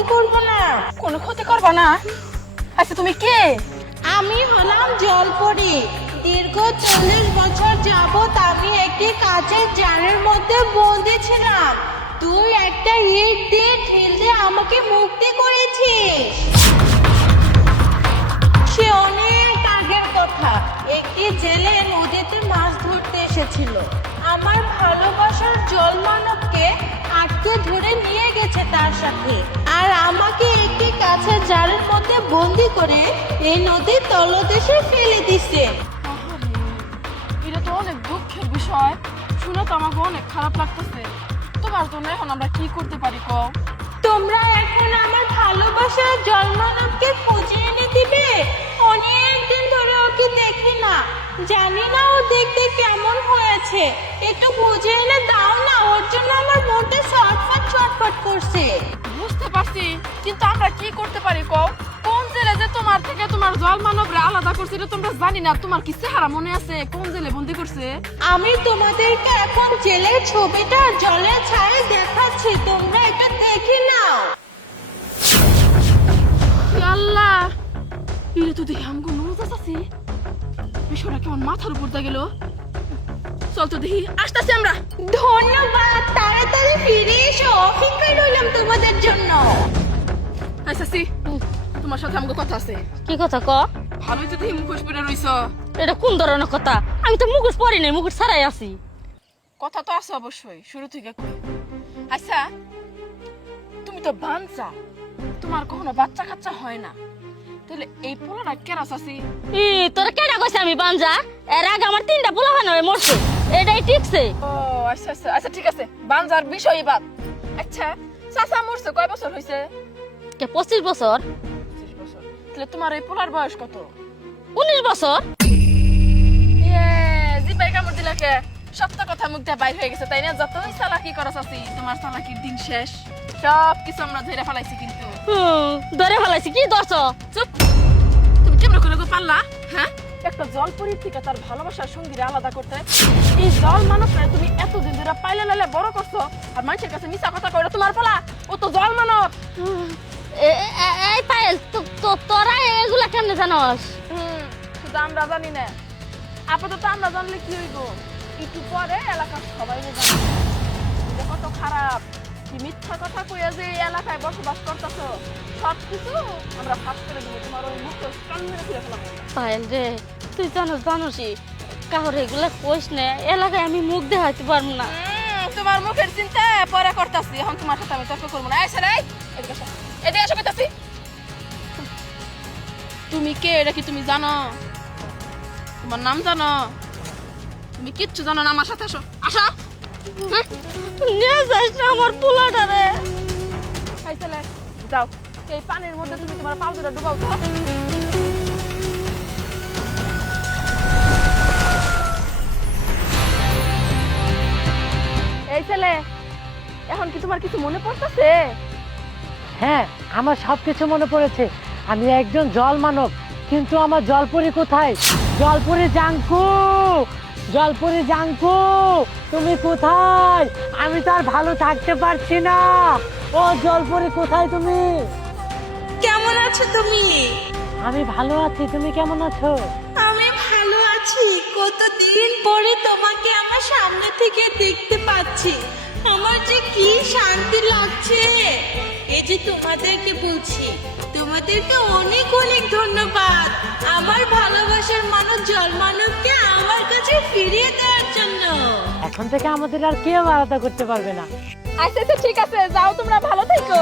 ক্ষতি করব না। কোনো ক্ষতি করবা না? আচ্ছা তুমি কে? আমি হলাম জলপরি। দীর্ঘ 40 বছর যাবত আমি একটি কাচের জারের মধ্যে বন্দি ছিলাম। তুই একটা ইট দিয়ে ঠেলে আমাকে মুক্তি করেছিস। সে অনেক আগের কথা। একটি জেলে নদীতে মাছ ধরতে এসেছিল। আমার ভালোবাসার জলমানবকে আটকে ধরে নিয়ে গেছে তার সাথে, আর আমাকে একটি কাছের জারের মধ্যে বন্দি করে এই নদীর তলদেশে ফেলে দিছে। এটা তো অনেক দুঃখের বিষয়, শুনে তো আমাকে অনেক খারাপ লাগতেছে। তোমার জন্য এখন আমরা কি করতে পারি কও? তোমরা এখন আমার ভালোবাসার জলমানবকে খুঁজে এনে দিবে। অনেক দিন ধরে ওকে দেখি না, জানি না ও দেখতে কেমন হয়েছে। একটু খুঁজে এনে দাও না, ওর জন্য আমার মনটা ছটফট ছটফট করছে। বুঝতে পারছি, কিন্তু আমরা কি করতে পারি কও? কোন জেলে যে তোমার থেকে তোমার জল মানবরা আলাদা করছে এটা তোমরা জানি না। তোমার কি চেহারা মনে আছে কোন জেলে বন্দি করছে? আমি তোমাদেরকে এখন জেলের ছবিটা জলের ছায়ে দেখাচ্ছি, তোমরা এটা দেখে নাও। আল্লাহ, এটা তো দেখি আমাকে নুরুদাস আছে। বিষয়টা কেমন মাথার উপর দিয়ে গেল। চল তো দেখি, আসতেছি আমরা। ধন্যবাদ, তাড়াতাড়ি ফিরে এসো, অপেক্ষায় রইলাম তোমাদের জন্য। আসতেছি, তোমার সাথে আমাকে কথা আছে। কি কথা ক? ভালোই তো দেখি মুখোশ পরে রইছ। এটা কোন ধরনের কথা? আমি তো মুখোশ পরি নাই, মুখোশ ছাড়াই আছি। কথা তো আছে অবশ্যই, শুরু থেকে কই। আচ্ছা, তুমি তো বাঞ্চা, তোমার কখনো বাচ্চা কাচ্চা হয় না, তাহলে এই পোলাটা কেরাস আছি? ই তোরা কেডা কইছে আমি বাঞ্জা? এর আগে আমার 3টা পোলা হয় মরছে, এটাই ঠিকছে। ও আচ্ছা আচ্ছা আচ্ছা, ঠিক আছে, বাঞ্জার বিষয়ই বাদ। আচ্ছা, চাচা মরছে কয় বছর হইছে? 25 বছর। 25 বছর। তাহলে তোমার এই পোলার বয়স কত? 19 বছর। জিপাই কামড় দিলা কে? সত্য কথা মুখ দিয়ে বাইর হয়ে গেছে, তাই না? যতই চালাকি করছ আছি, তোমার চালাকির দিন শেষ। সব কিছু আমরা ধরে ফেলাইছি কিন্তু। ধরে ফেলাইছি কি দছ? চুপ! তুমি কেমন করে পারলা? হ্যাঁ, একটা জলপরীর থেকে তার ভালোবাসার সঙ্গীরা আলাদা করতে? এই জল মানবটা তুমি এতদিন ধরে পাইলে লাইলে বড় করছো, আর মানুষের কাছে মিছা কথা কইরা তোমার পোলা ও তো জল মানব। এই পায়েল, তোরা এগুলা কেমনে জানস? শুধু আমরা জানি না, আপাতত আমরা জানলে কি হইব, একটু পরে এলাকার সবাই জানবে এটা কত খারাপ। কি মিথ্যা কথা কইয়া যে এই এলাকায় বসবাস করতেছো, সবকিছু আমরা ফাঁস করে দেবো। তোমার ওই মুখ কান মেরে ফিরে ফেলাম। পায়েল রে, তুই জানোসই কাহর এগুলা কইস না, এলাকায় আমি মুখ দেখাইতে পারবো না। তোমার মুখের চিন্তা পরে করতেছি, এখন তোমার সাথে আমি তর্ক করবো না। এসে রে, এটা এসে কইতাছি। তুমি কে, এটা কি তুমি জানো? তোমার নাম জানো? তুমি কিচ্ছু জানো না, আমার সাথে আসো। আসো। নিয়ে যাস না আমার পোলাটা রে। এই ছেলে, যাও, এই পানির মধ্যে তুমি তোমার পাও দুটো ডুবাও তো। এই ছেলে, এখন কি তোমার কিছু মনে পড়তেছে? হ্যাঁ, আমার সবকিছু মনে পড়েছে। আমি একজন জল মানব, কিন্তু আমার জলপরি কোথায়? জলপরি জাঙ্কু, জলপরি জাঙ্কু, তুমি কোথায়? আমি তো আর ভালো থাকতে পারছি না। ও জলপরি কোথায় তুমি? কেমন আছো তুমি? আমি ভালো আছি, তুমি কেমন আছো? আমি ভালো আছি। কতদিন পরে তোমাকে আমার সামনে থেকে দেখতে পাচ্ছি, আমার যে কি শান্তি লাগছে। এই যে তোমাদেরকে বলছি, তোমাদেরকে অনেক অনেক ধন্যবাদ আমার ভালোবাসার মানুষ জলমানবকে আমার কাছে ফিরিয়ে দেওয়ার জন্য। এখন থেকে আমাদের আর কেউ আলাদা করতে পারবে না। আচ্ছা আচ্ছা, ঠিক আছে, যাও, তোমরা ভালো থেকো।